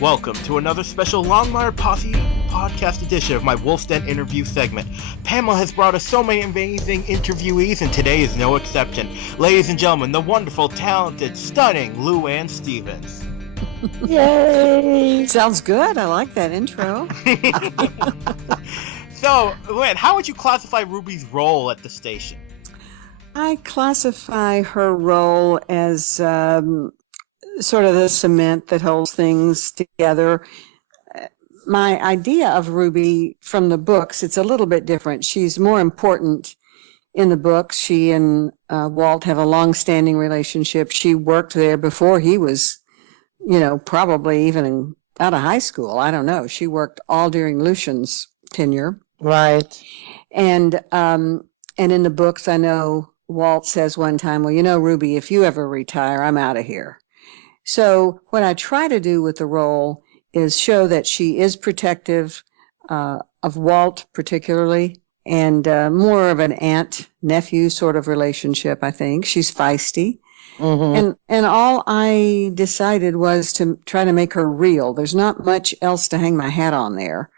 Welcome to another special Longmire Posse podcast edition of my Wolf's Den interview segment. Pamela has brought us so many amazing interviewees, and today is no exception. Ladies and gentlemen, the wonderful, talented, stunning Louanne Stephens. Yay! Sounds good. I like that intro. So, Louanne, how would you classify Ruby's role at the station? I classify her role as sort of the cement that holds things together. My idea of Ruby from the books, it's a little bit different. She's more important in the books. She and Walt have a long-standing relationship. She worked there before he was, probably even out of high school. I don't know. She worked all during Lucian's tenure. Right. And in the books, I know Walt says one time, well, Ruby, if you ever retire, I'm out of here. So what I try to do with the role is show that she is protective of Walt particularly, and more of an aunt-nephew sort of relationship, I think. She's feisty. Mm-hmm. And all I decided was to try to make her real. There's not much else to hang my hat on there.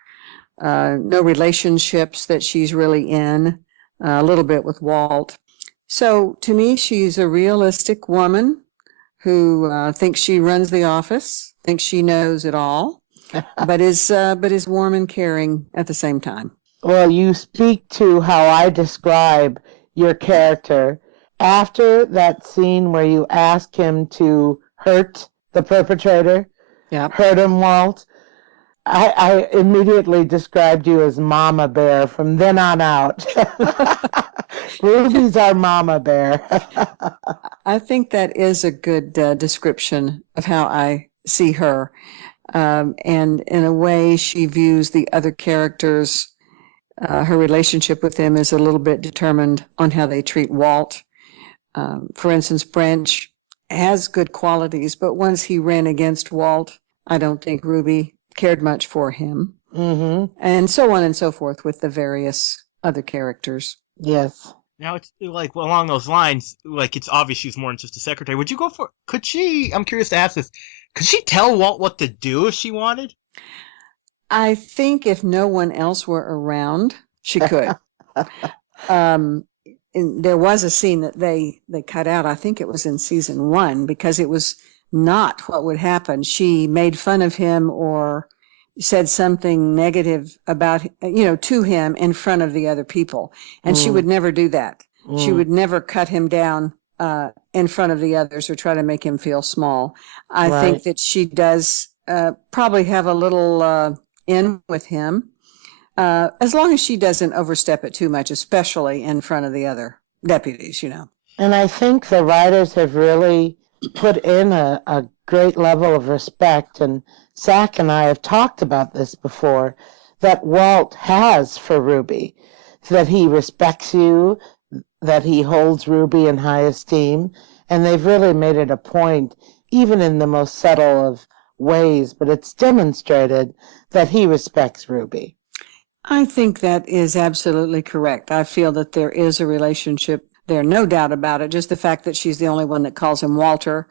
No relationships that she's really in, a little bit with Walt. So to me, she's a realistic woman who thinks she runs the office, thinks she knows it all, but is warm and caring at the same time. Well, you speak to how I describe your character. After that scene where you ask him to hurt the perpetrator, hurt him, Walt, I immediately described you as Mama Bear from then on out. Ruby's our Mama Bear. I think that is a good description of how I see her. And in a way, she views the other characters, her relationship with them is a little bit determined on how they treat Walt. For instance, Branch has good qualities, but once he ran against Walt, I don't think Ruby cared much for him. Mm-hmm. And so on and so forth with the various other characters. Yes. Now, it's like along those lines, like it's obvious she's more than just a secretary. Would you go for, could she, I'm curious to ask this, could she tell Walt what to do if she wanted? I think if no one else were around, she could. There was a scene that they cut out. I think it was in season 1 because it was not what would happen. She made fun of him or said something negative about, to him in front of the other people. And she would never do that. She would never cut him down in front of the others or try to make him feel small. I think that she does probably have a little in with him, as long as she doesn't overstep it too much, especially in front of the other deputies, And I think the writers have really put in a great level of respect, and Zach and I have talked about this before, that Walt has for Ruby, that he respects you, that he holds Ruby in high esteem, and they've really made it a point, even in the most subtle of ways, but it's demonstrated that he respects Ruby. I think that is absolutely correct. I feel that there is a relationship there, no doubt about it. Just the fact that she's the only one that calls him Walter.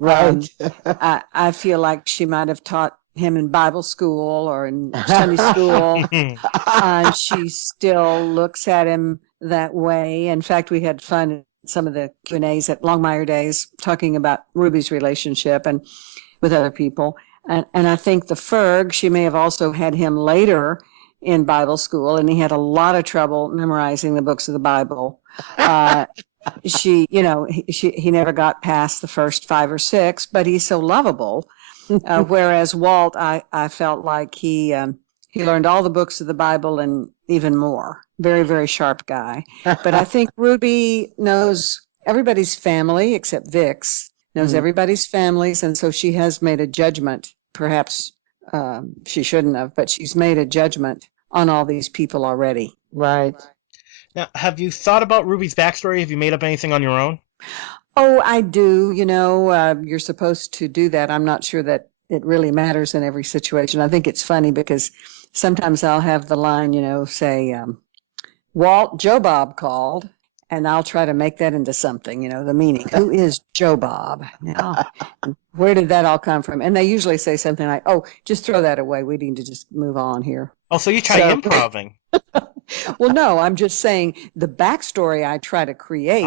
Right. I feel like she might have taught him in Bible school or in Sunday school. She still looks at him that way. In fact, we had fun in some of the Q&As at Longmire days talking about Ruby's relationship and with other people. And I think the Ferg, she may have also had him later in Bible school, and he had a lot of trouble memorizing the books of the Bible. He never got past the first 5 or 6, but he's so lovable. Whereas Walt, I felt like he learned all the books of the Bible and even more. Very, very sharp guy. But I think Ruby knows everybody's family except Vic's, knows everybody's families, and so she has made a judgment. Perhaps she shouldn't have, but she's made a judgment on all these people already. Right. Now, have you thought about Ruby's backstory? Have you made up anything on your own? Oh, I do. You're supposed to do that. I'm not sure that it really matters in every situation. I think it's funny because sometimes I'll have the line, say, Walt, Joe Bob called. and I'll try to make that into something, the meaning. Who is Joe Bob? Where did that all come from? And they usually say something like, oh, just throw that away. We need to just move on here. Oh, so you try improving. Well, no, I'm just saying the backstory I try to create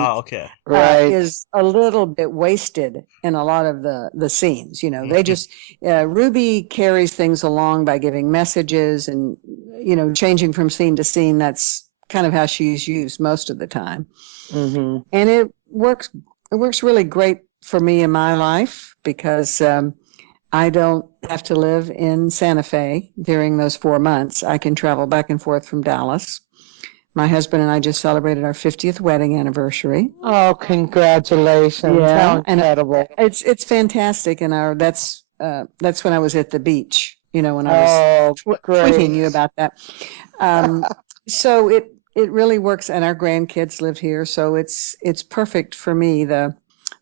is a little bit wasted in a lot of the scenes. They just, Ruby carries things along by giving messages and, changing from scene to scene. That's kind of how she's used most of the time. Mm-hmm. And it works really great for me in my life because I don't have to live in Santa Fe during those 4 months. I can travel back and forth from Dallas. My husband and I just celebrated our 50th wedding anniversary. Oh, congratulations. Yeah, how incredible. And it's fantastic. And that's when I was at the beach, when I was tweeting you about that. So it really works. And our grandkids live here. So it's perfect for me, the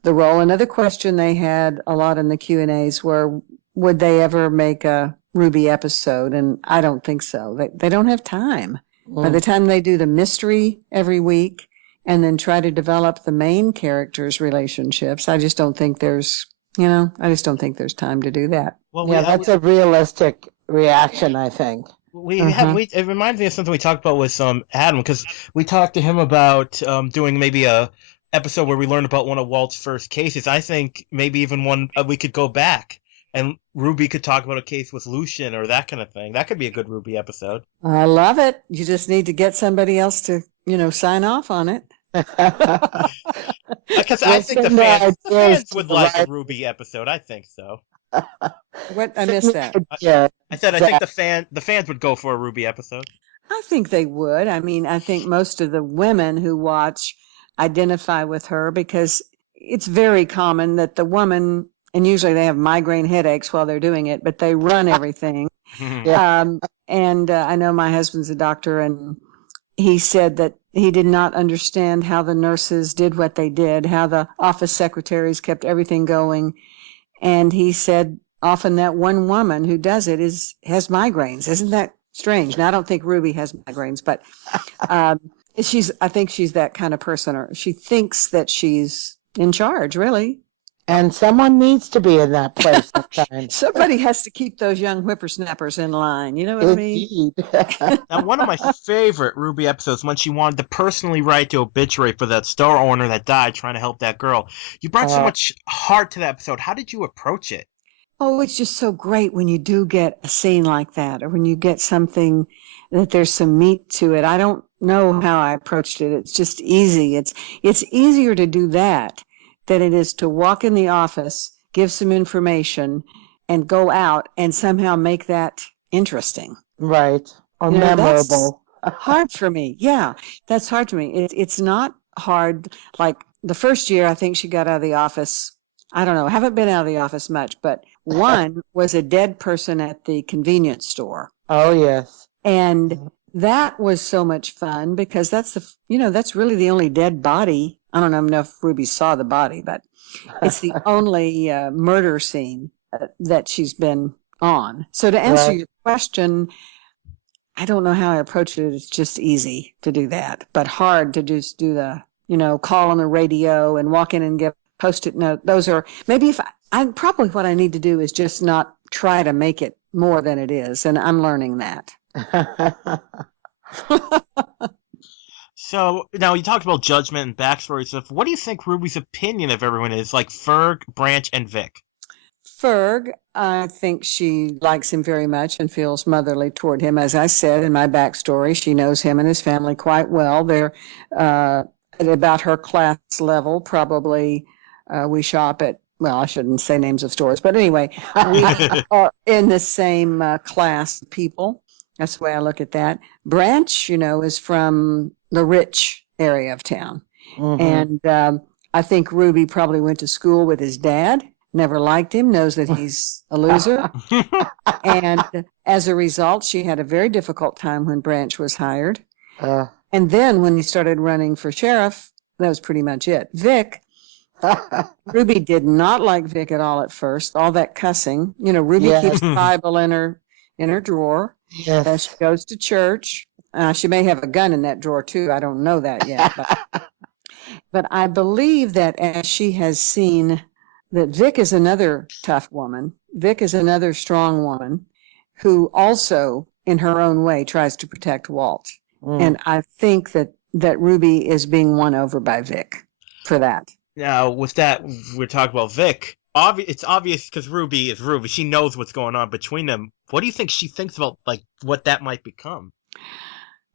role. Another question they had a lot in the Q&As were, would they ever make a Ruby episode? And I don't think so. They don't have time. By the time they do the mystery every week and then try to develop the main characters' relationships, I just don't think there's time to do that. Well, that's a realistic reaction, I think. It reminds me of something we talked about with Adam, because we talked to him about doing maybe a episode where we learned about one of Walt's first cases. I think maybe even one we could go back and Ruby could talk about a case with Lucian or that kind of thing. That could be a good Ruby episode. I love it. You just need to get somebody else to, sign off on it. Because I think the fans would like a Ruby episode. I think so. What? I missed that. I said I think the fans would go for a Ruby episode. I think they would. I mean, I think most of the women who watch identify with her because it's very common that the woman, and usually they have migraine headaches while they're doing it, but they run everything. And I know my husband's a doctor, and he said that he did not understand how the nurses did what they did, how the office secretaries kept everything going. And he said often that one woman who does it has migraines. Isn't that strange? Now, I don't think Ruby has migraines, but I think she's that kind of person, or she thinks that she's in charge, really. And someone needs to be in that place sometimes. Somebody has to keep those young whippersnappers in line. You know what I mean? Now, one of my favorite Ruby episodes, when she wanted to personally write the obituary for that store owner that died trying to help that girl. You brought so much heart to that episode. How did you approach it? Oh, it's just so great when you do get a scene like that, or when you get something that there's some meat to it. I don't know how I approached it. It's just easy. It's easier to do that than it is to walk in the office, give some information, and go out and somehow make that interesting. Right. Or memorable. That's hard for me. Yeah, that's hard for me. It's not hard. Like the first year, I think she got out of the office. I don't know. I haven't been out of the office much, but one was a dead person at the convenience store. Oh, yes. And that was so much fun because that's really the only dead body. I don't know if Ruby saw the body, but it's the only murder scene that she's been on. So to answer your question, I don't know how I approach it. It's just easy to do that, but hard to just do the, call on the radio and walk in and get Post-it note. Those are maybe probably what I need to do is just not try to make it more than it is. And I'm learning that. So now you talked about judgment and backstory stuff. What do you think Ruby's opinion of everyone is, like Ferg, Branch, and Vic? Ferg, I think she likes him very much and feels motherly toward him. As I said in my backstory, she knows him and his family quite well. They're at about her class level, probably. We shop at, well, I shouldn't say names of stores, but anyway, we are in the same class of people. That's the way I look at that. Branch, is from the rich area of town. Mm-hmm. And I think Ruby probably went to school with his dad, never liked him, knows that he's a loser. And as a result, she had a very difficult time when Branch was hired. And then when he started running for sheriff, that was pretty much it. Vic, Ruby did not like Vic at all at first. All that cussing. Ruby keeps the Bible in her drawer. Yes. Then she goes to church. She may have a gun in that drawer too. I don't know that yet. But But I believe that as she has seen that Vic is another tough woman, Vic is another strong woman who also, in her own way, tries to protect Walt. And I think that Ruby is being won over by Vic for that. Now, with that, we're talking about Vic. It's obvious because Ruby is Ruby. She knows what's going on between them. What do you think she thinks about, like, what that might become?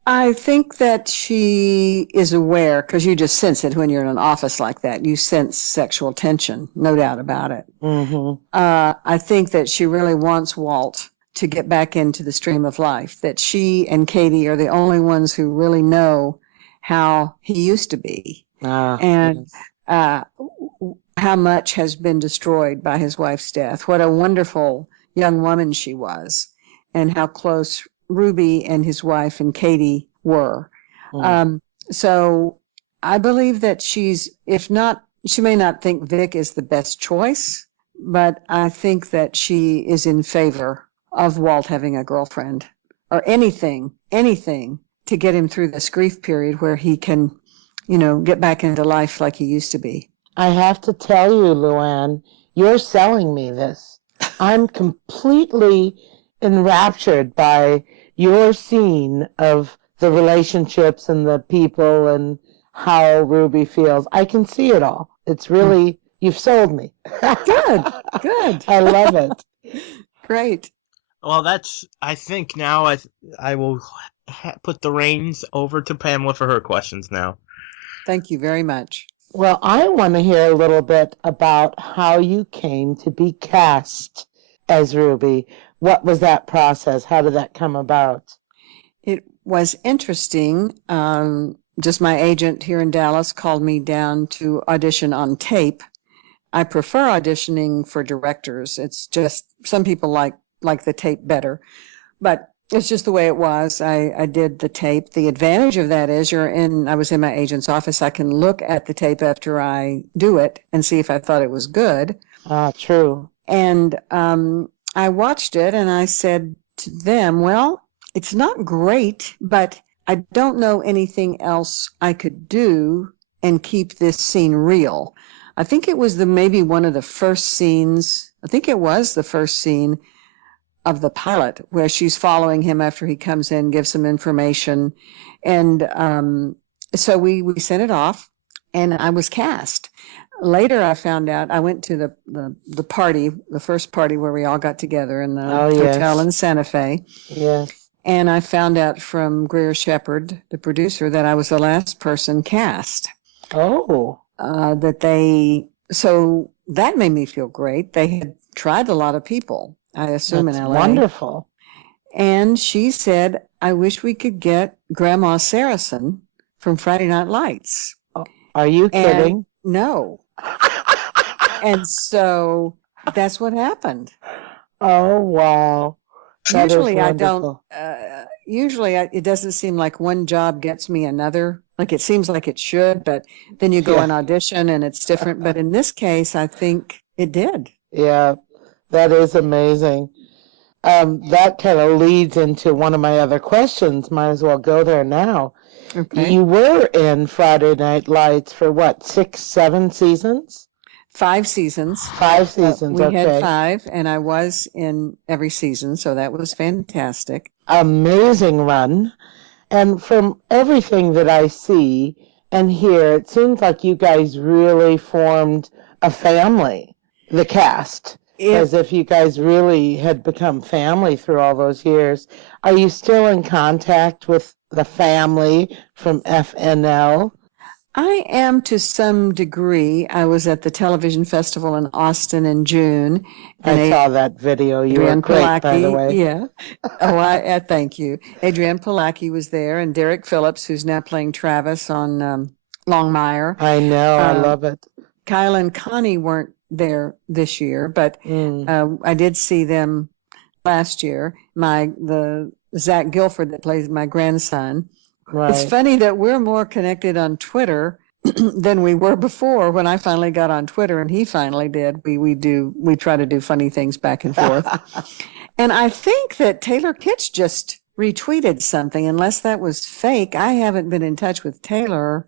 I think that she is aware, because you just sense it when you're in an office like that. You sense sexual tension, no doubt about it. Mm-hmm. I think that she really wants Walt to get back into the stream of life, that she and Katie are the only ones who really know how he used to be. And yes. how much has been destroyed by his wife's death. What a wonderful young woman she was, and how close Ruby and his wife and Katie were. So I believe that if not, she may not think Vic is the best choice, but I think that she is in favor of Walt having a girlfriend or anything to get him through this grief period where he can, get back into life like he used to be. I have to tell you, Louanne, you're selling me this. I'm completely enraptured by your scene of the relationships and the people and how Ruby feels. I can see it all. It's really, you've sold me. Good. I love it. Great. Well, I think now I will put the reins over to Pamela for her questions now. Thank you very much. Well, I want to hear a little bit about how you came to be cast as Ruby. What was that process? How did that come about? It was interesting. Just my agent here in Dallas called me down to audition on tape. I prefer auditioning for directors. It's just some people like the tape better, but it's just the way it was. I did the tape. The advantage of that is I was in my agent's office. I can look at the tape after I do it and see if I thought it was good. True. And I watched it and I said to them, well, it's not great, but I don't know anything else I could do and keep this scene real. I think it was maybe one of the first scenes. I think it was the first scene of the pilot where she's following him after he comes in, gives some information. And so we sent it off and I was cast. Later, I found out, I went to the party, the first party where we all got together in the hotel in Santa Fe. Yes. And I found out from Greer Shepard, the producer, that I was the last person cast. Oh. So that made me feel great. They had tried a lot of people, I assume, That's in LA. Wonderful. And she said, I wish we could get Grandma Saracen from Friday Night Lights. Are you kidding? No. And so that's what happened. Oh, wow. Usually I don't, it doesn't seem like one job gets me another. Like it seems like it should, but then you go and audition and it's different. But in this case, I think it did. Yeah, that is amazing. That kind of leads into one of my other questions. Might as well go there now. Okay. You were in Friday Night Lights for what, 6, 7 seasons? 5 seasons. 5 seasons, we had 5, and I was in every season, so that was fantastic. Amazing run. And from everything that I see and hear, it seems like you guys really formed a family, the cast, as if you guys really had become family through all those years. Are you still in contact with the family from FNL? I am to some degree. I was at the television festival in Austin in June. And I saw that video. You were great, by the way. Yeah. Oh, thank you. Adrienne Palacki was there, and Derek Phillips, who's now playing Travis on Longmire. I know. I love it. Kyle and Connie weren't there this year, but I did see them last year. The Zach Guilford that plays my grandson. Right. It's funny that we're more connected on Twitter than we were before. When I finally got on Twitter and he finally did, we try to do funny things back and forth. And I think that Taylor Kitsch just retweeted something, unless that was fake. I haven't been in touch with Taylor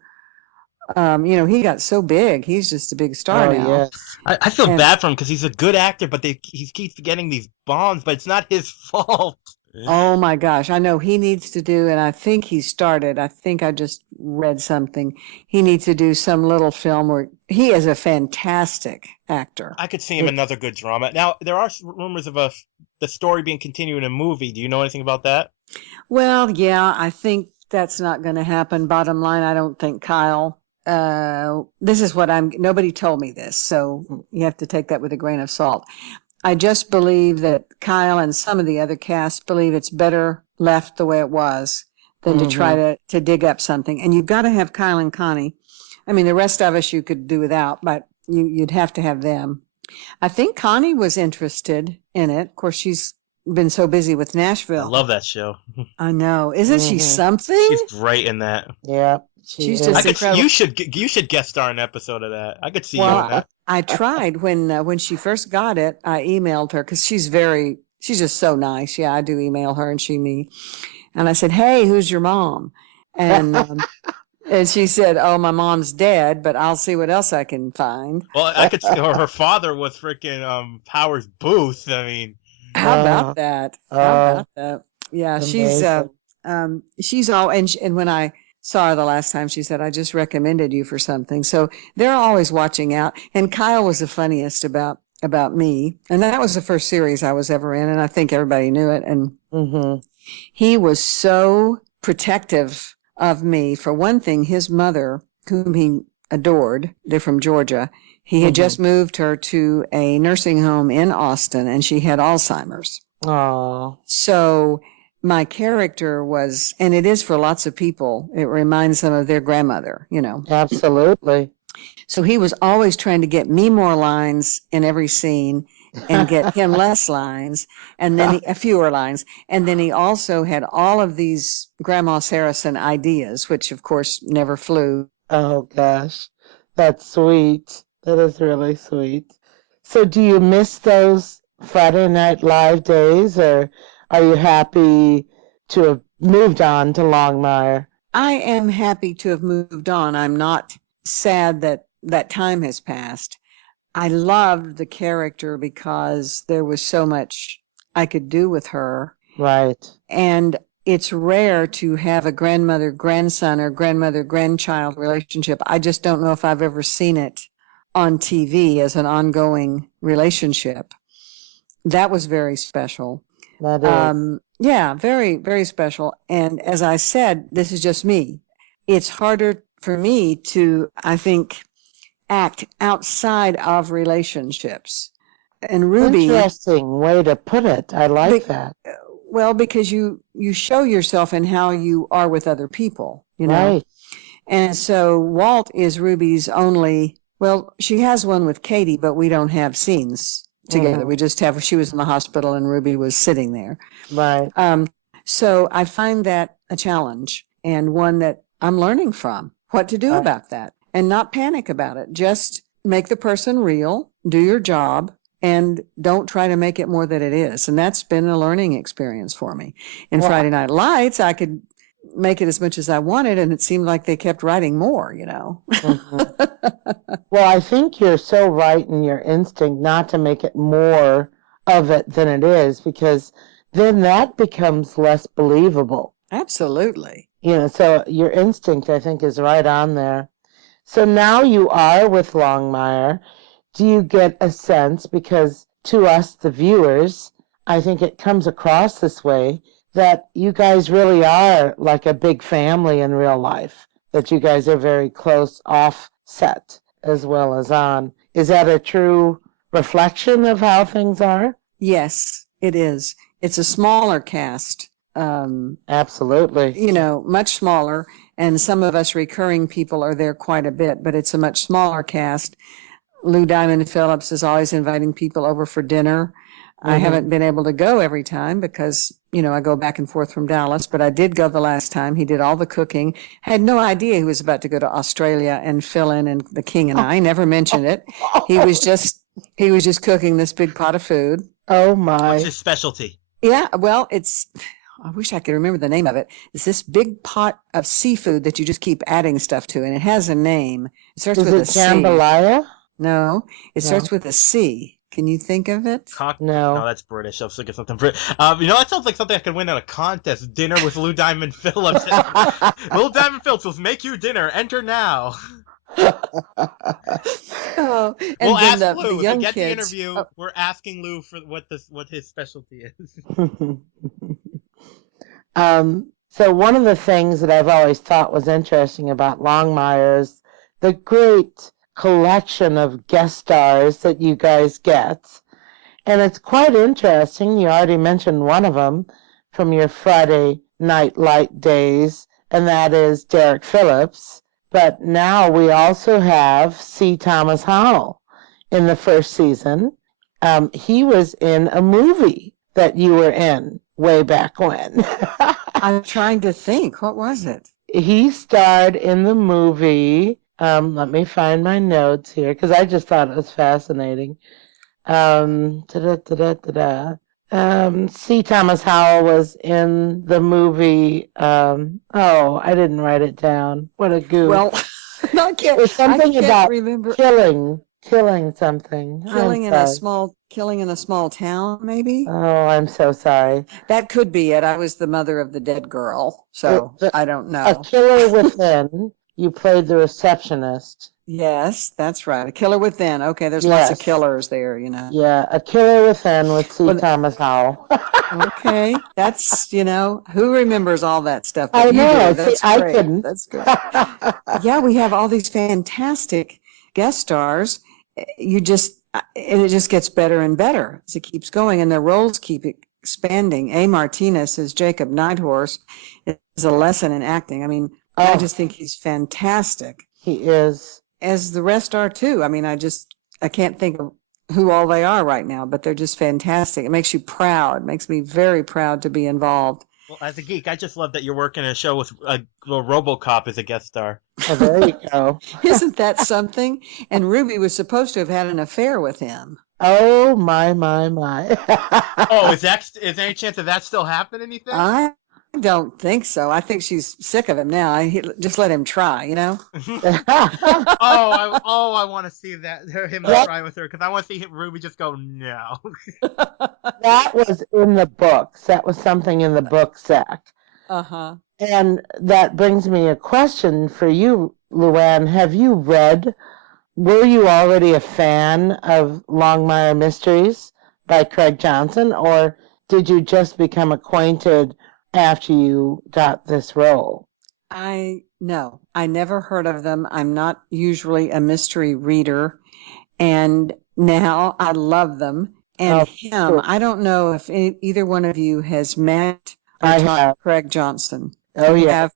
He got so big. He's just a big star Oh, now. yes. I feel And bad for him because he's a good actor, but he keeps getting these bombs, but it's not his fault. oh my gosh, I know he needs to do, and I think he started. I think I just read something. He needs to do some little film where he is a fantastic actor. I could see him another good drama. Now, there are rumors of the story being continued in a movie. Do you know anything about that? Well, yeah, I think that's not going to happen. Bottom line, I don't think Kyle. This is what nobody told me this, so you have to take that with a grain of salt. I just believe that Kyle and some of the other cast believe it's better left the way it was than to try to dig up something. And you've got to have Kyle and Connie. I mean, the rest of us you could do without, but you'd have to have them. I think Connie was interested in it. Of course, she's been so busy with I Nashville. love that show. I know. Isn't she something? She's great in that. Yeah. She's just incredible. You should guest star an episode of that. I could see you in that. I tried when she first got it. I emailed her because she's just so nice. Yeah, I do email her and she me. And I said, "Hey, who's your mom?" And and she said, "Oh, my mom's dead, but I'll see what else I can find." Well, I could see her father was freaking Powers Booth. I mean, how about that? How about that? Yeah, amazing. she's all and when I saw her the last time, she said, "I just recommended you for something." So they're always watching out. And Kyle was the funniest about me, and that was the first series I was ever in, and I think everybody knew it. And he was so protective of me. For one thing, his mother, whom he adored, they're from Georgia. He had just moved her to a nursing home in Austin, and she had Alzheimer's. Oh. So my character was, and it is for lots of people, it reminds them of their grandmother, Absolutely. So he was always trying to get me more lines in every scene and get him less lines, and then fewer lines. And then he also had all of these Grandma Saracen ideas, which of course never flew. Oh, gosh. That's sweet. That is really sweet. So do you miss those Friday Night Live days, or are you happy to have moved on to Longmire? I am happy to have moved on. I'm not sad that that time has passed. I loved the character because there was so much I could do with her. Right. And it's rare to have a grandmother grandson or grandmother grandchild relationship. I just don't know if I've ever seen it on TV as an ongoing relationship. That was very special. That is. Yeah, very, very special. And as I said, this is just me. It's harder for me to, I think, act outside of relationships. And Ruby, interesting way to put it. I like that. Well, because you show yourself in how you are with other people, Right. And so Walt is Ruby's only, well, she has one with Katie, but we don't have scenes together. We just have, she was in the hospital and Ruby was sitting there. Right. So I find that a challenge and one that I'm learning from what to do about that and not panic about it. Just make the person real, do your job, and don't try to make it more than it is. And that's been a learning experience for me. In Friday Night Lights, I could make it as much as I wanted, and it seemed like they kept writing more, Well, I think you're so right in your instinct not to make it more of it than it is, because then that becomes less believable. Absolutely. So your instinct, I think, is right on there. So now you are with Longmire. Do you get a sense, because to us, the viewers, I think it comes across this way, that you guys really are like a big family in real life, that you guys are very close offset as well as on. Is that a true reflection of how things are? Yes, it is. It's a smaller cast. Absolutely. Much smaller, and some of us recurring people are there quite a bit, but it's a much smaller cast. Lou Diamond Phillips is always inviting people over for dinner. I haven't been able to go every time because, I go back and forth from Dallas, but I did go the last time. He did all the cooking. Had no idea he was about to go to Australia and fill in The King and I. Never mentioned it. He was just cooking this big pot of food. Oh my. What's his specialty? Yeah, well, it's I wish I could remember the name of it. It's this big pot of seafood that you just keep adding stuff to, and it has a name. It starts Is with it a C. jambalaya? No, it No. starts with a C. Can you think of it? No. No, that's British. I was thinking something British. That sounds like something I could win at a contest. Dinner with Lou Diamond Phillips. Lou Diamond Phillips will make you dinner. Enter now. Oh, and We'll then ask the Lou young to get the kids. interview. We're asking Lou for what his specialty is. So one of the things that I've always thought was interesting about Longmire is the great collection of guest stars that you guys get. And it's quite interesting. You already mentioned one of them from your Friday Night Light days, and that is Derek Phillips. But now we also have C. Thomas Howell in the first season. He was in a movie that you were in way back when. I'm trying to think. What was it? He starred in the movie. Let me find my notes here because I just thought it was fascinating. C. Thomas Howell was in the movie. I didn't write it down. What a goof. Well, I It's something can't about remember. killing something. Killing I'm in sorry. killing in a small town, maybe? Oh, I'm so sorry. That could be it. I was the mother of the dead girl, so I don't A know. Killer Within. You played the receptionist. Yes, that's right. A Killer Within. Okay, there's lots of Yes. killers there, Yeah, A Killer Within with C. Well, Thomas Howell. okay, that's, who remembers all that stuff? I But you know. do. See, That's I great. couldn't. That's good. Yeah, we have all these fantastic guest stars. And it just gets better and better as it keeps going, and their roles keep expanding. A. Martinez as Jacob Nighthorse is a lesson in acting. I mean, I just think he's fantastic. He is. As the rest are too. I mean, I can't think of who all they are right now, but they're just fantastic. It makes you proud. It makes me very proud to be involved. Well, as a geek, I just love that you're working in a show with RoboCop as a guest star. Oh, there you go. Isn't that something? And Ruby was supposed to have had an affair with him. Oh, my. Oh, is there any chance of that still happening, you think? I don't think so. I think she's sick of him now. Just let him try, I want to see him try with her, because I want to see Ruby just go, no. That was in the books. That was something in the book, Zach. Uh-huh. And that brings me a question for you, Louanne. Were you already a fan of Longmire Mysteries by Craig Johnson, or did you just become acquainted after you got this role? No, I never heard of them. I'm not usually a mystery reader, and now I love them. And Sure. I don't know if either one of you has met or I talked have. to Craig Johnson. Oh, You yeah. have?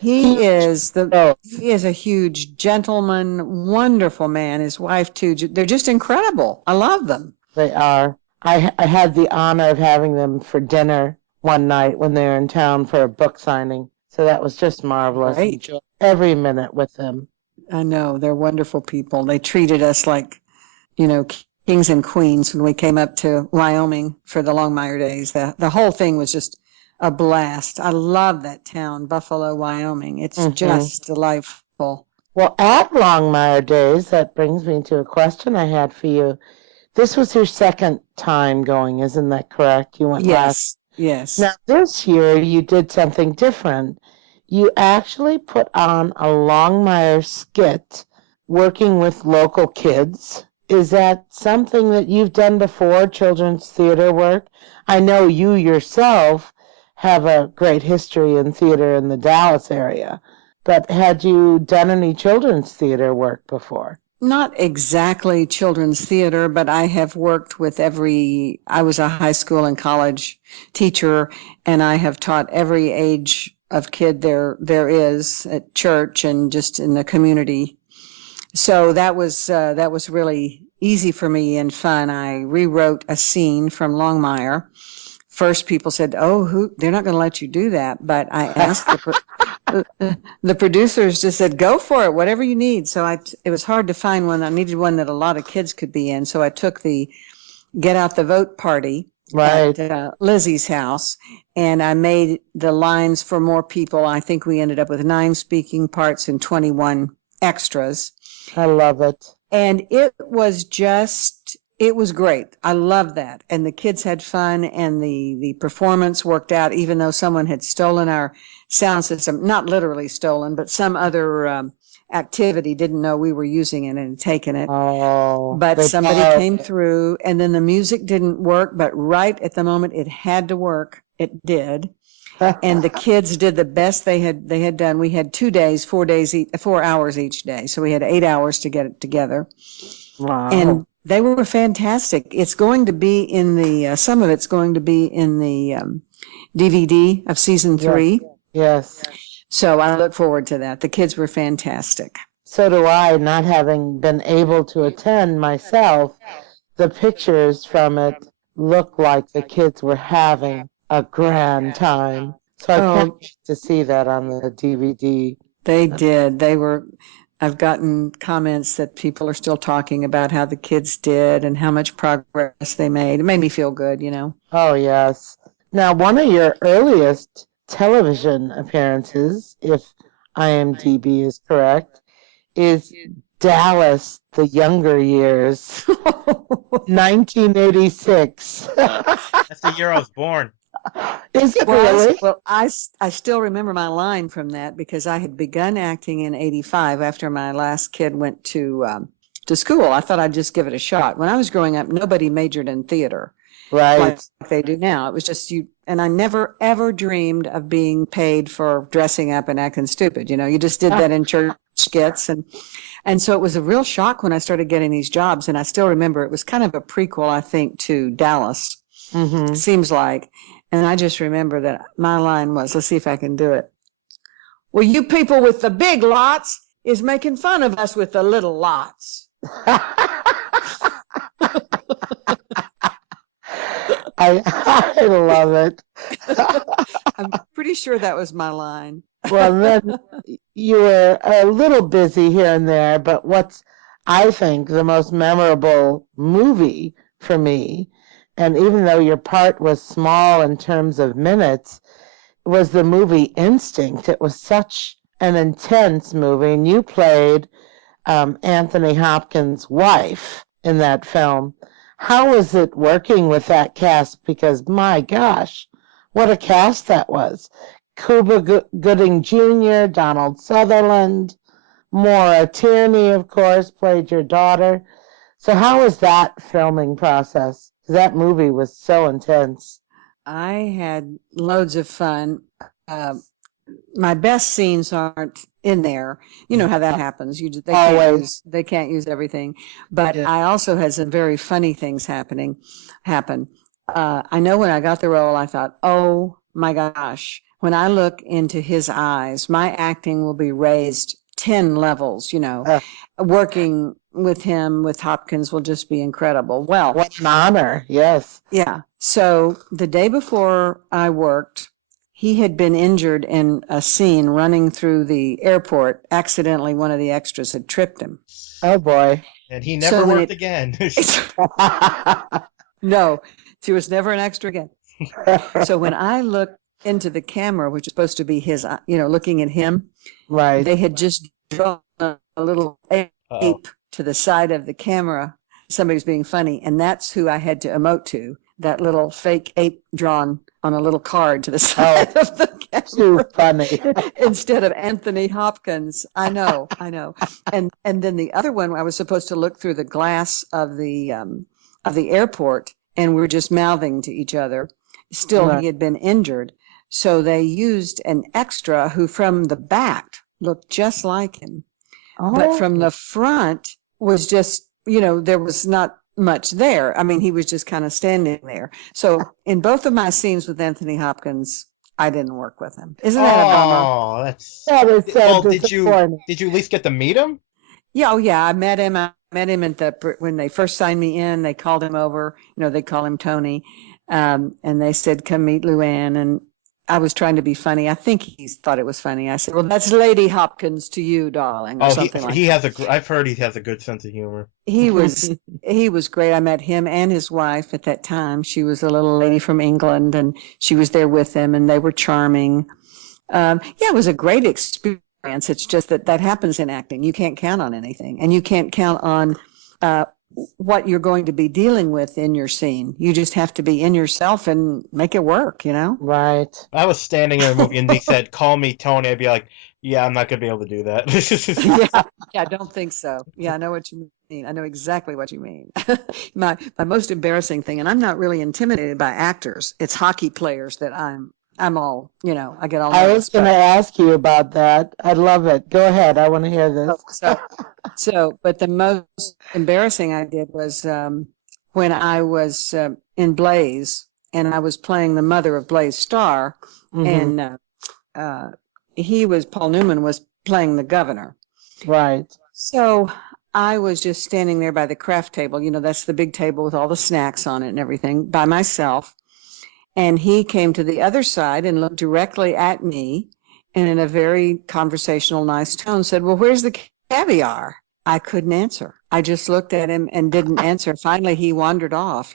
He is a huge gentleman, wonderful man. His wife too. They're just incredible. I love them. They are. I had the honor of having them for dinner one night when they were in town for a book signing. So that was just marvelous. Great. Enjoyed every minute with them. I know. They're wonderful people. They treated us like, kings and queens when we came up to Wyoming for the Longmire days. The whole thing was just a blast. I love that town, Buffalo, Wyoming. It's just delightful. Well, at Longmire days, that brings me to a question I had for you. This was your second time going, isn't that correct? You went last. Yes. Now, this year, you did something different. You actually put on a Longmire skit working with local kids. Is that something that you've done before, children's theater work? I know you yourself have a great history in theater in the Dallas area, but had you done any children's theater work before? Not exactly children's theater, but I have worked with I was a high school and college teacher, and I have taught every age of kid there is at church and just in the community. So that was really easy for me and fun. I rewrote a scene from Longmire. First, people said, "Oh, they're not going to let you do that." But I asked the producers, just said, "Go for it, whatever you need." So it was hard to find one. I needed one that a lot of kids could be in. So I took the Get Out the Vote party Right. at Lizzie's house, and I made the lines for more people. I think we ended up with 9 speaking parts and 21 extras. I love it. And it was great. I love that. And the kids had fun, and the performance worked out, even though someone had stolen our sound system, not literally stolen, but some other activity didn't know we were using it and had taken it. Oh, But they somebody borrowed came it. through, and then the music didn't work, but right at the moment it had to work, it did. And the kids did the best they had done. We had 2 days, 4 hours each day, so we had 8 hours to get it together. Wow. And they were fantastic. It's going to be in the some of it's going to be in the DVD of season 3. Yes. So I look forward to that. The kids were fantastic. So do I, not having been able to attend myself. The pictures from it look like the kids were having a grand time. So I can't Oh, wait to see that on the DVD. they did. I've gotten comments that people are still talking about how the kids did and how much progress they made. It made me feel good, you know. Oh, yes. Now, one of your earliest television appearances, if IMDb is correct, is Dallas, the Younger Years, 1986. That's the year I was born. Is it really? Well, I still remember my line from that because I had begun acting in 85 after my last kid went to school. I thought I'd just give it a shot. When I was growing up, nobody majored in theater Right. like they do now. It was just you, and I never ever dreamed of being paid for dressing up and acting stupid. You know, you just did that in church skits, and so it was a real shock when I started getting these jobs. And I still remember it was kind of a prequel, I think, to Dallas. Mm-hmm. Seems like. And I just remember that my line was, let's see if I can do it. Well, you people with the big lots is making fun of us with the little lots. I love it. I'm pretty sure that was my line. Well, then you were a little busy here and there, but what's, I think, the most memorable movie for me, and even though your part was small in terms of minutes, was the movie Instinct. It was such an intense movie, and you played Anthony Hopkins' wife in that film. How was it working with that cast? Because my gosh, what a cast that was. Cuba Gooding Jr., Donald Sutherland, Maura Tierney, of course, played your daughter. So how was that filming process? That movie was so intense. I had loads of fun. My best scenes aren't in there. You know how that happens. Always. They can't use everything. But Yeah. I also had some very funny things happen. I know when I got the role, I thought, oh my gosh, when I look into his eyes, my acting will be raised 10 levels, you know. Working with him, with Hopkins, will just be incredible. Well, What an honor, yes. yeah. So the day before I worked, he had been injured in a scene running through the airport. Accidentally, one of the extras had tripped him. Oh boy. And he never worked again. No, there was never an extra again. So when I looked into the camera, which is supposed to be his, looking at him, Right. they had just drawn a little ape to the side of the camera. Somebody was being funny, and that's who I had to emote to, that little fake ape drawn on a little card to the side of the camera. Too funny. Instead of Anthony Hopkins. I know. And then the other one, I was supposed to look through the glass of the airport, and we were just mouthing to each other. Still, Right. he had been injured. So they used an extra who from the back looked just like him. But from the front was just, there was not much there. I mean, he was just kind of standing there. So in both of my scenes with Anthony Hopkins, I didn't work with him. Isn't that a bummer? Oh, That is so well, disappointing. did you at least get to meet him? Yeah, I met him. I met him when they first signed me in. They called him over. They call him Tony, and they said, "Come meet Louanne." I was trying to be funny. I think he thought it was funny. I said, "Well, that's Lady Hopkins to you, darling," or Oh, something like he that. has I've heard he has a good sense of humor. He was he was great. I met him and his wife at that time. She was a little lady from England, and she was there with them, and they were charming. Yeah, it was a great experience. It's just that happens in acting. You can't count on anything, and you can't count on uh, what you're going to be dealing with in your scene. You just have to be in yourself and make it work, you know? Right. I was standing in a movie and they said, "Call me Tony." I'd be like, "Yeah, I'm not gonna be able to do that." Yeah, I don't think so. Yeah, I know what you mean. I know exactly what you mean. My most embarrassing thing, and I'm not really intimidated by actors. It's hockey players that I'm all, I get all I was nervous. going to ask you about that. I love it. Go ahead. I want to hear Oh, this. but the most embarrassing I did was when I was in Blaze, and I was playing the mother of Blaze Starr, Mm-hmm. and uh, Paul Newman was playing the governor. Right. So I was just standing there by the craft table. That's the big table with all the snacks on it and everything, by myself. And he came to the other side and looked directly at me and in a very conversational, nice tone said, "Well, where's the caviar?" I couldn't answer. I just looked at him and didn't answer. Finally, he wandered off.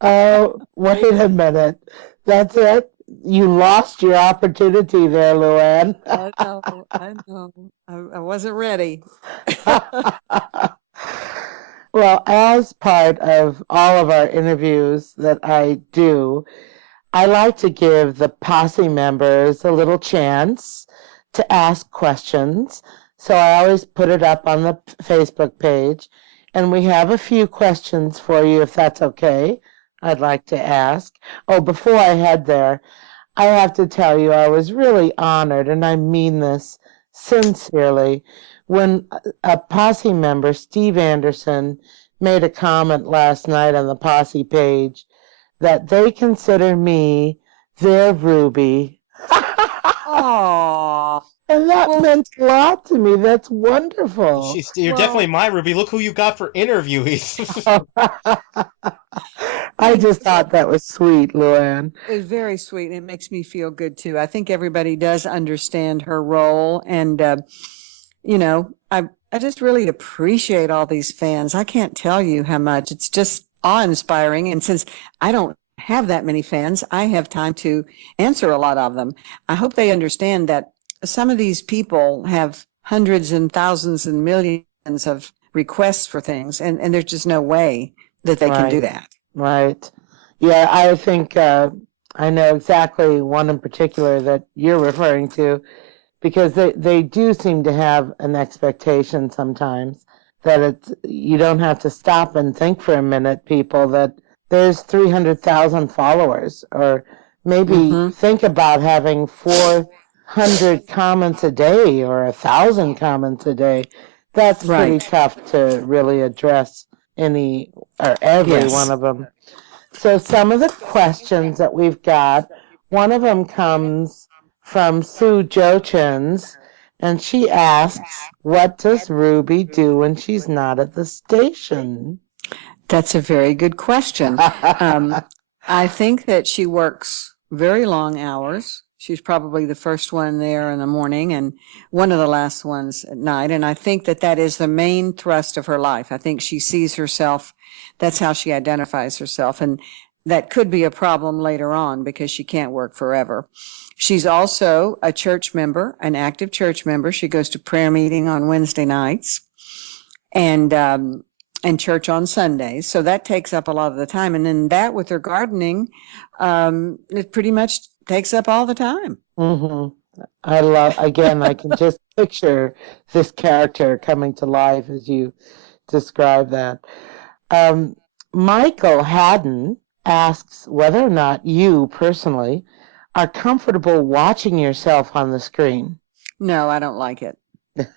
Oh, wait a minute. That's it? You lost your opportunity there, Louanne. I know. I wasn't ready. Well, as part of all of our interviews that I do, I like to give the posse members a little chance to ask questions. So I always put it up on the Facebook page. And we have a few questions for you, if that's okay. I'd like to ask. Oh, before I head there, I have to tell you, I was really honored, and I mean this sincerely, when a posse member, Steve Anderson, made a comment last night on the posse page that they consider me their Ruby. Oh, And that well, meant a lot to me. That's wonderful. You're definitely well, my Ruby. Look who you got for interviews. I just well, thought that was sweet, Luann. it's very sweet, and it makes me feel good too. I think everybody does understand her role, and I just really appreciate all these fans. I can't tell you how much. It's just awe-inspiring, and since I don't have that many fans, I have time to answer a lot of them. I hope they understand that some of these people have hundreds and thousands and millions of requests for things, and there's just no way that they can do Right, that. right. Yeah, I think I know exactly one in particular that you're referring to because they do seem to have an expectation sometimes that you don't have to stop and think for a minute, people, that there's 300,000 followers, or maybe Mm-hmm. think about having 400 comments a day or 1,000 comments a day. That's pretty Right. tough to really address any or every one Yes. of them. So some of the questions that we've got, one of them comes from Sue Jochins, and she asks, "What does Ruby do when she's not at the station?" That's a very good question. Um, I think that she works very long hours. She's probably the first one there in the morning and one of the last ones at night. And I think that is the main thrust of her life. I think she sees herself, that's how she identifies herself. And that could be a problem later on because she can't work forever. She's also a church member, an active church member. She goes to prayer meeting on Wednesday nights. And church on Sundays. So that takes up a lot of the time. And then that with her gardening, it pretty much takes up all the time. hmm I love, again, I can just picture this character coming to life as you describe that. Um, Michael Haddon asks whether or not you personally are comfortable watching yourself on the screen. No, I don't like it.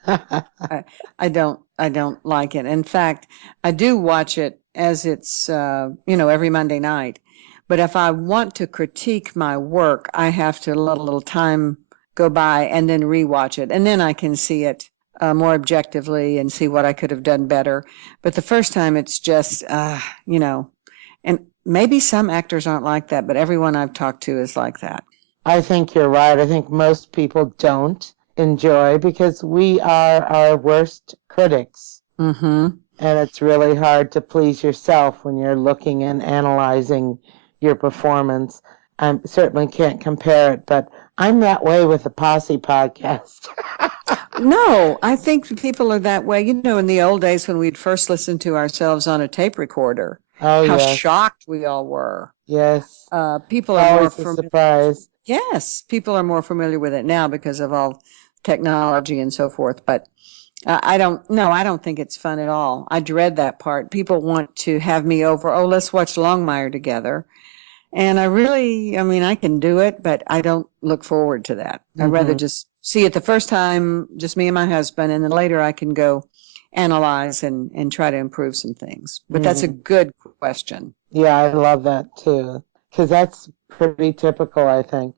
I don't like it. In fact, I do watch it as it's every Monday night. But if I want to critique my work, I have to let a little time go by and then rewatch it, and then I can see it more objectively and see what I could have done better. But the first time, it's just And maybe some actors aren't like that, but everyone I've talked to is like that. I think you're right. I think most people don't enjoy because we are our worst critics. Mm-hmm. And it's really hard to please yourself when you're looking and analyzing your performance. I certainly can't compare it, but I'm that way with the Posse podcast. No, I think people are that way. You know, in the old days when we'd first listened to ourselves on a tape recorder, Oh, how yes. shocked we all were. Yes. People are more Always a surprise. Yes, people are more familiar with it now because of all technology and so forth. But I don't think it's fun at all. I dread that part. People want to have me over. Oh, let's watch Longmire together. And I can do it, but I don't look forward to that. I'd rather just see it the first time, just me and my husband, and then later I can go analyze and try to improve some things. But that's a good question. Yeah, I love that too, because that's pretty typical, I think.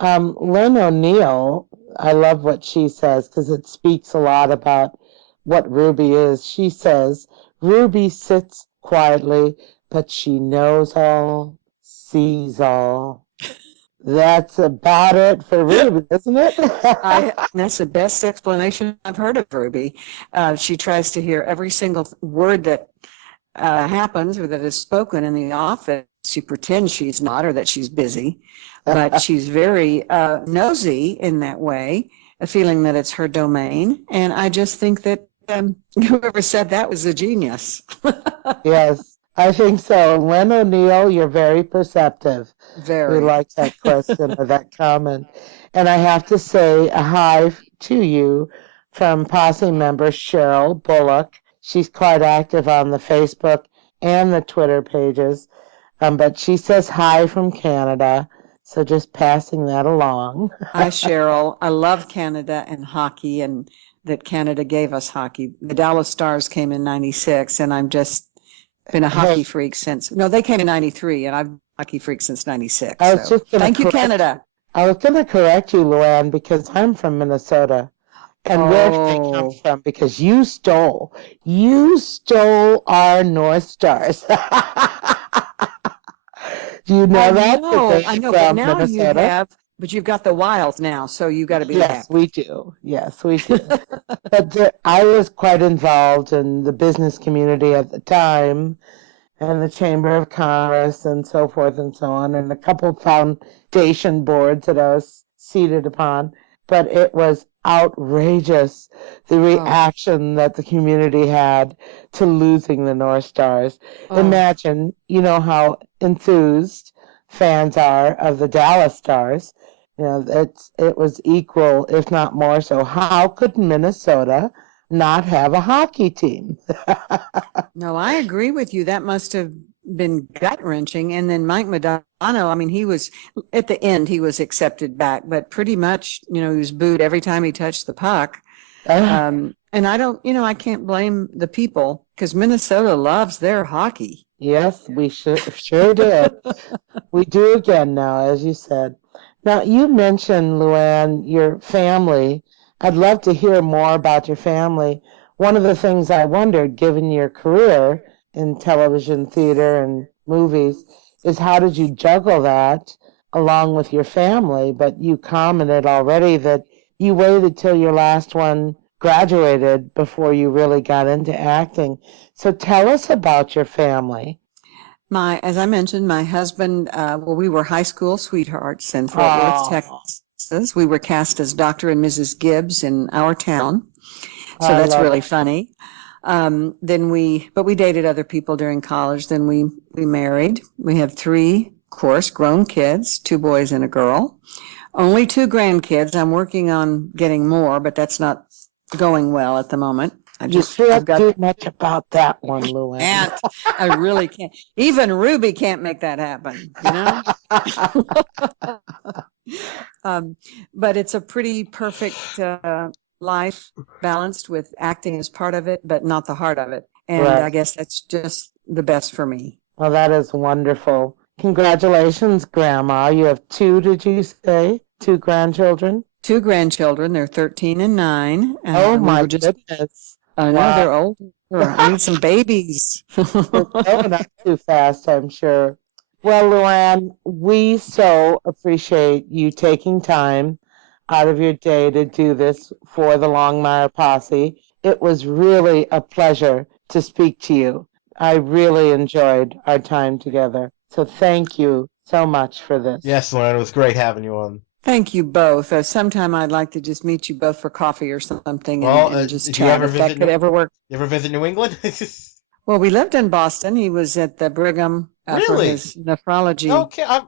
Lynn O'Neill, I love what she says because it speaks a lot about what Ruby is. She says, Ruby sits quietly, but she knows all, sees all. That's about it for Ruby, isn't it? That's the best explanation I've heard of Ruby. She tries to hear every single word that happens or that is spoken in the office. She pretends she's not or that she's busy, but she's very nosy in that way, a feeling that it's her domain. And I just think that whoever said that was a genius. Yes, I think so. Lynn O'Neill, you're very perceptive. Very. We like that question or that comment. And I have to say a hi to you from Posse member Cheryl Bullock. She's quite active on the Facebook and the Twitter pages. But she says hi from Canada. So just passing that along. Hi, Cheryl. I love Canada and hockey, and that Canada gave us hockey. The Dallas Stars came in '96, and I'm just been a hockey freak since. No, they came in '93, and I've been a hockey freak since '96. Thank you, Canada. I was going to correct you, Louanne, because I'm from Minnesota. And where did they come from? Because you stole our North Stars. Do you know that? I know, but now Minnesota? You have, but you've got the Wild now, so you got to be happy. We do. Yes, we do. But I was quite involved in the business community at the time, and the Chamber of Commerce, and so forth and so on, and a couple foundation boards that I was seated upon. But it was outrageous, the reaction that the community had to losing the North Stars. Imagine, how enthused fans are of the Dallas Stars. It was equal, if not more so. How could Minnesota not have a hockey team? No, I agree with you. That must have been gut-wrenching. And then Mike Modano, he was, at the end, he was accepted back, but pretty much, he was booed every time he touched the puck. And I can't blame the people because Minnesota loves their hockey. Yes, we sure did. We do again now, as you said. Now, you mentioned, Louanne, your family. I'd love to hear more about your family. One of the things I wondered, given your career in television, theater, and movies, is how did you juggle that along with your family? But you commented already that you waited till your last one graduated before you really got into acting. So tell us about your family. As I mentioned, my husband, we were high school sweethearts in Fort Worth, Texas. We were cast as Dr. and Mrs. Gibbs in our town. So that's really funny. But we dated other people during college. Then we married. We have 3, of course, grown kids, 2 boys and a girl. Only 2 grandkids. I'm working on getting more, but that's not going well at the moment. You can't do much about that one, Louanne. I really can't. Even Ruby can't make that happen, But it's a pretty perfect life, balanced with acting as part of it, but not the heart of it. And I guess that's just the best for me. Well, that is wonderful. Congratulations, Grandma. You have 2, did you say? 2 grandchildren? 2 grandchildren. They're 13 and 9. Oh, my goodness. I know they're older. I need some babies. They're growing up too fast, I'm sure. Well, Louanne, we so appreciate you taking time out of your day to do this for the Longmire Posse. It was really a pleasure to speak to you. I really enjoyed our time together. So thank you so much for this. Yes, Lauren, it was great having you on. Thank you both. Sometime I'd like to just meet you both for coffee or something and just did chat you ever if that visit could ever work. You ever visit New England? Well, we lived in Boston. He was at the Brigham for Really? his nephrology. Okay, I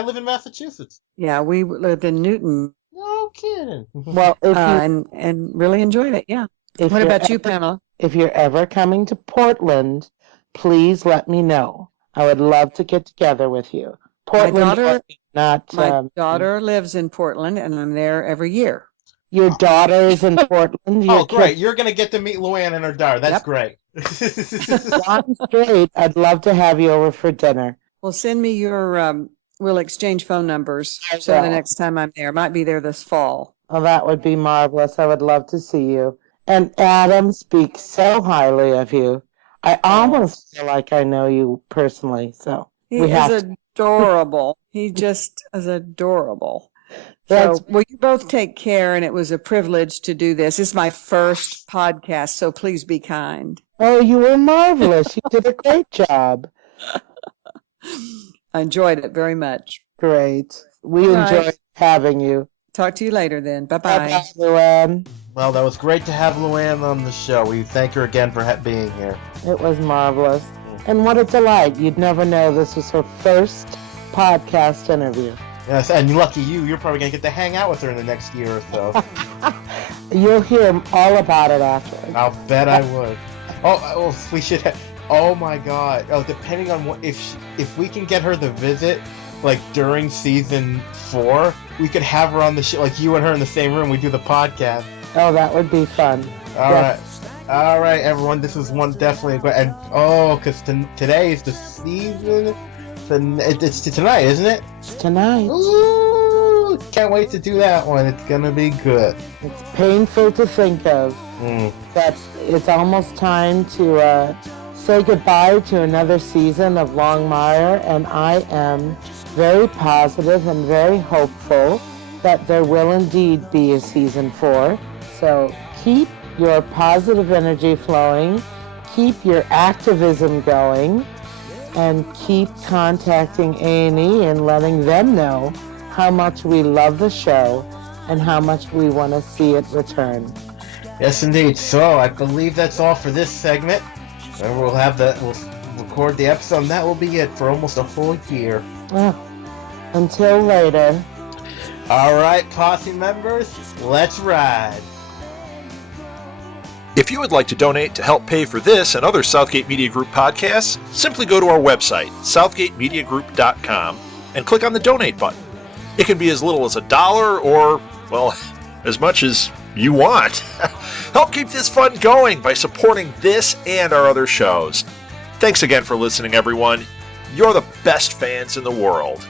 live in Massachusetts. Yeah, we lived in Newton No kidding. Well, if you and really enjoyed it. Yeah. if What you're about you, ever- Pamela? if you're ever coming to Portland, please let me know. I would love to get together with you. Portland, daughter- not My daughter lives in Portland, and I'm there every year. Your daughter is in Portland. Oh, great! You're gonna get to meet Louanne and her daughter. That's great. Darn straight. I'd love to have you over for dinner. Well, send me your. We'll exchange phone numbers so the next time I'm there. Might be there this fall. Oh, that would be marvelous. I would love to see you. And Adam speaks so highly of you. I almost feel like I know you personally. So He is adorable. He just is adorable. So, well, you both take care, and it was a privilege to do this. This is my first podcast, so please be kind. Oh, you were marvelous. You did a great job. I enjoyed it very much. Great. We enjoyed having you. Talk to you later then. Bye-bye. Bye-bye, Louanne. Well, that was great to have Louanne on the show. We thank her again for being here. It was marvelous. And what a delight. You'd never know this was her first podcast interview. Yes, and lucky you're probably going to get to hang out with her in the next year or so. You'll hear all about it after. I'll bet I would. We should have... Oh my god. Oh, depending on what... If we can get her the visit, like, during season 4, we could have her on the show, like, you and her in the same room, we do the podcast. Oh, that would be fun. All right, everyone, this is one definitely... And, because today is the season... It's tonight, isn't it? It's tonight. Ooh, can't wait to do that one. It's gonna be good. It's painful to think of that it's almost time to say goodbye to another season of Longmire, and I am very positive and very hopeful that there will indeed be a season 4. So keep your positive energy flowing, keep your activism going, and keep contacting A&E and letting them know how much we love the show and how much we want to see it return. Yes, indeed. So I believe that's all for this segment. And we'll record the episode, and that will be it for almost a whole year. Until later. All right, Posse members, let's ride. If you would like to donate to help pay for this and other Southgate Media Group podcasts, simply go to our website, southgatemediagroup.com, and click on the donate button. It can be as little as $1 or, well, as much as you want. Help keep this fun going by supporting this and our other shows. Thanks again for listening, everyone. You're the best fans in the world.